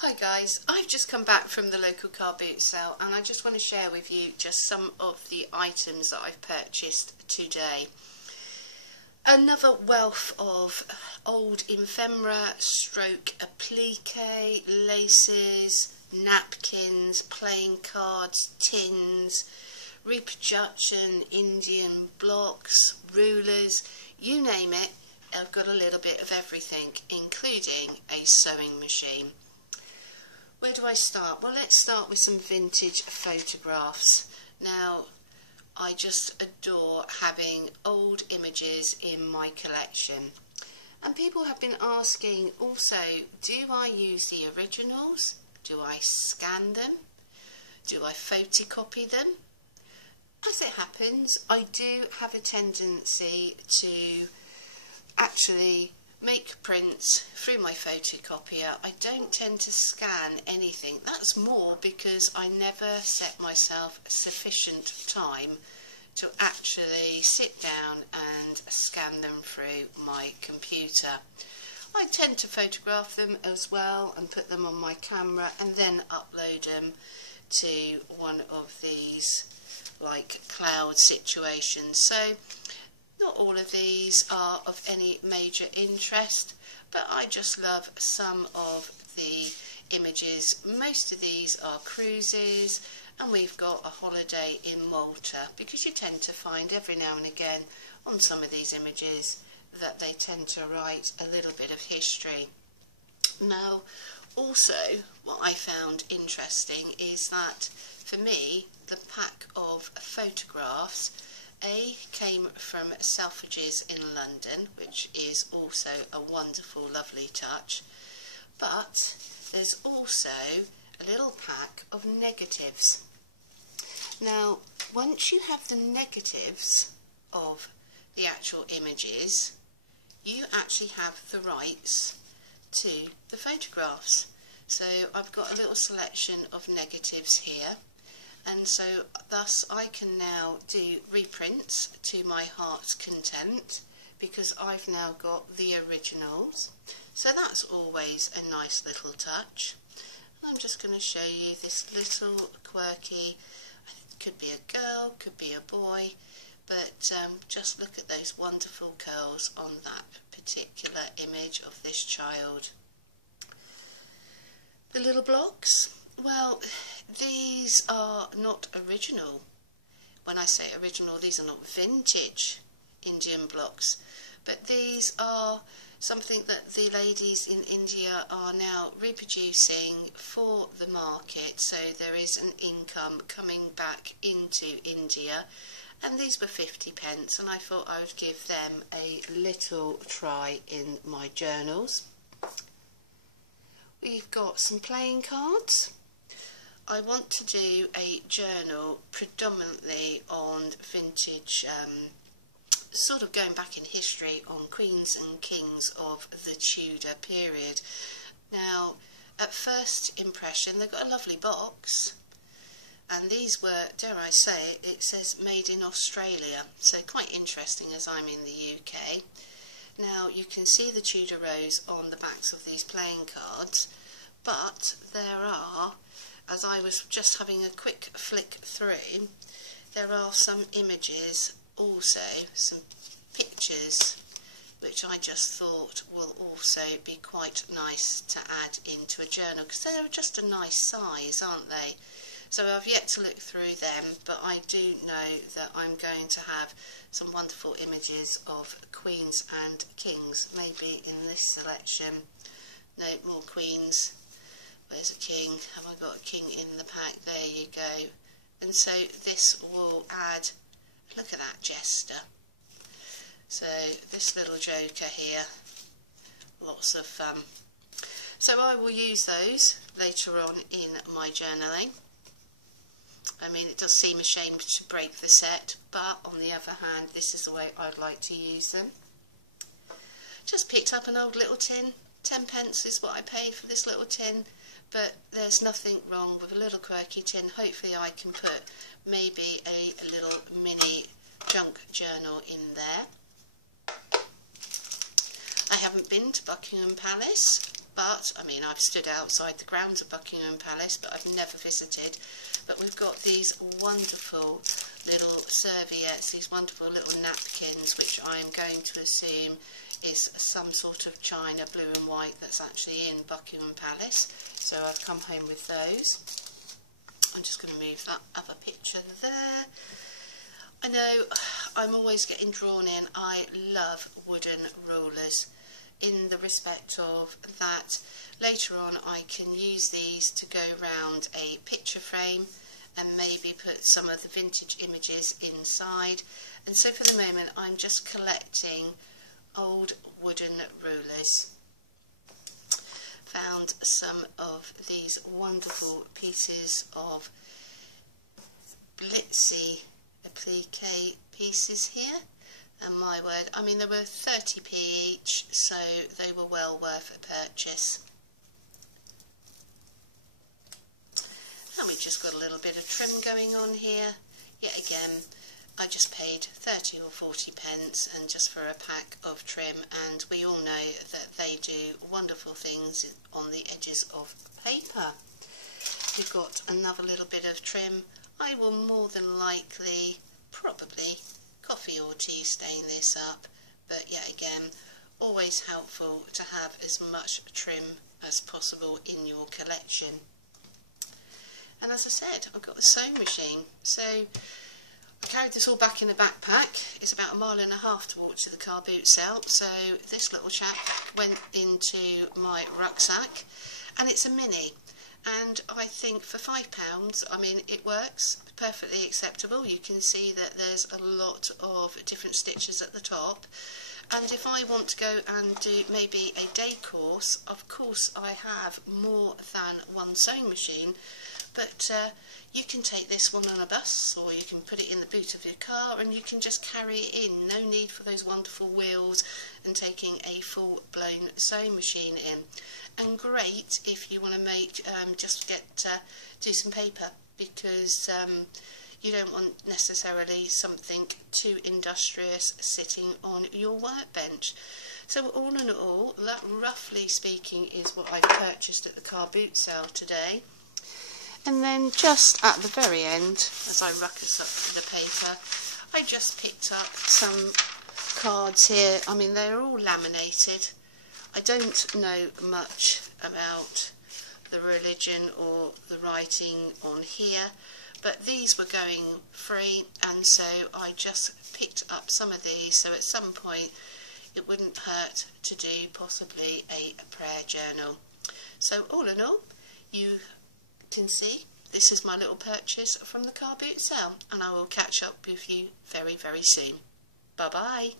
Hi guys, I've just come back from the local car boot sale and I just want to share with you just some of the items that I've purchased today. Another wealth of old ephemera, stroke applique, laces, napkins, playing cards, tins, reproduction, Indian blocks, rulers, you name it. I've got a little bit of everything, including a sewing machine. Where do I start? Well, let's start with some vintage photographs. Now, I just adore having old images in my collection. And people have been asking also, do I use the originals? Do I scan them? Do I photocopy them? As it happens, I do have a tendency to actually make prints through my photocopier. I don't tend to scan anything. That's more because I never set myself sufficient time to actually sit down and scan them through my computer. I tend to photograph them as well and put them on my camera and then upload them to one of these like cloud situations. So not all of these are of any major interest, but I just love some of the images. Most of these are cruises, and we've got a holiday in Malta, because you tend to find every now and again on some of these images that they tend to write a little bit of history. Now, also, what I found interesting is that, for me, the pack of photographs came from Selfridges in London, which is also a wonderful, lovely touch. But there's also a little pack of negatives. Now, once you have the negatives of the actual images, you actually have the rights to the photographs. So I've got a little selection of negatives here. And so thus I can now do reprints to my heart's content, because I've now got the originals. So that's always a nice little touch. And I'm just going to show you this little quirky, could be a girl, could be a boy, but just look at those wonderful curls on that particular image of this child. The little blocks. Well, these are not original. When I say original, these are not vintage Indian blocks, but these are something that the ladies in India are now reproducing for the market, so there is an income coming back into India, and these were 50p, and I thought I would give them a little try in my journals. We've got some playing cards. I want to do a journal predominantly on vintage, sort of going back in history on queens and kings of the Tudor period. Now, at first impression, they've got a lovely box, and these were, dare I say it says made in Australia, so quite interesting as I'm in the UK. Now, you can see the Tudor rose on the backs of these playing cards, but there are, as I was just having a quick flick through, there are some images, also some pictures, which I just thought will also be quite nice to add into a journal, because they're just a nice size, aren't they? So I've yet to look through them, but I do know that I'm going to have some wonderful images of queens and kings, maybe in this selection. No, more queens. Where's a king? Have I got a king in the pack? There you go. And so this will add, look at that jester. So this little joker here, lots of fun. So I will use those later on in my journaling. I mean, it does seem a shame to break the set, but on the other hand, this is the way I'd like to use them. Just picked up an old little tin. 10p is what I paid for this little tin. But there's nothing wrong with a little quirky tin. Hopefully I can put maybe a little mini junk journal in there. I haven't been to Buckingham Palace, but I mean, I've stood outside the grounds of Buckingham Palace, but I've never visited. But we've got these wonderful little serviettes, these wonderful little napkins, which I'm going to assume is some sort of china, blue and white, that's actually in Buckingham Palace. So I've come home with those. I'm just going to move that other picture there. I know I'm always getting drawn in. I love wooden rulers, in the respect of that later on I can use these to go around a picture frame and maybe put some of the vintage images inside. And so for the moment I'm just collecting old wooden rulers. Found some of these wonderful pieces of glitzy applique pieces here, and my word, I mean, they were 30p each, so they were well worth a purchase. And we just got a little bit of trim going on here. Yet again, I just paid 30 or 40 pence and just for a pack of trim, and we all know that they do wonderful things on the edges of paper. We've got another little bit of trim. I will more than likely, probably, coffee or tea stain this up, but yet again, always helpful to have as much trim as possible in your collection. And as I said, I've got the sewing machine, so I carried this all back in a backpack. It's about 1.5 miles to walk to the car boot sale, so this little chap went into my rucksack, and it's a mini. And I think for £5, I mean, it works, perfectly acceptable. You can see that there's a lot of different stitches at the top. And if I want to go and do maybe a day course, of course I have more than one sewing machine, but you can take this one on a bus, or you can put it in the boot of your car and you can just carry it in. No need for those wonderful wheels and taking a full-blown sewing machine in. And great if you want to make do some paper, because you don't want necessarily something too industrious sitting on your workbench. So all in all, that roughly speaking is what I purchased at the car boot sale today. And then just at the very end, as I ruckus up the paper, I just picked up some cards here. I mean, they're all laminated. I don't know much about the religion or the writing on here, but these were going free, and so I just picked up some of these, so at some point it wouldn't hurt to do possibly a prayer journal. So all in all, you can see this is my little purchase from the car boot sale, and I will catch up with you very, very soon. Bye bye.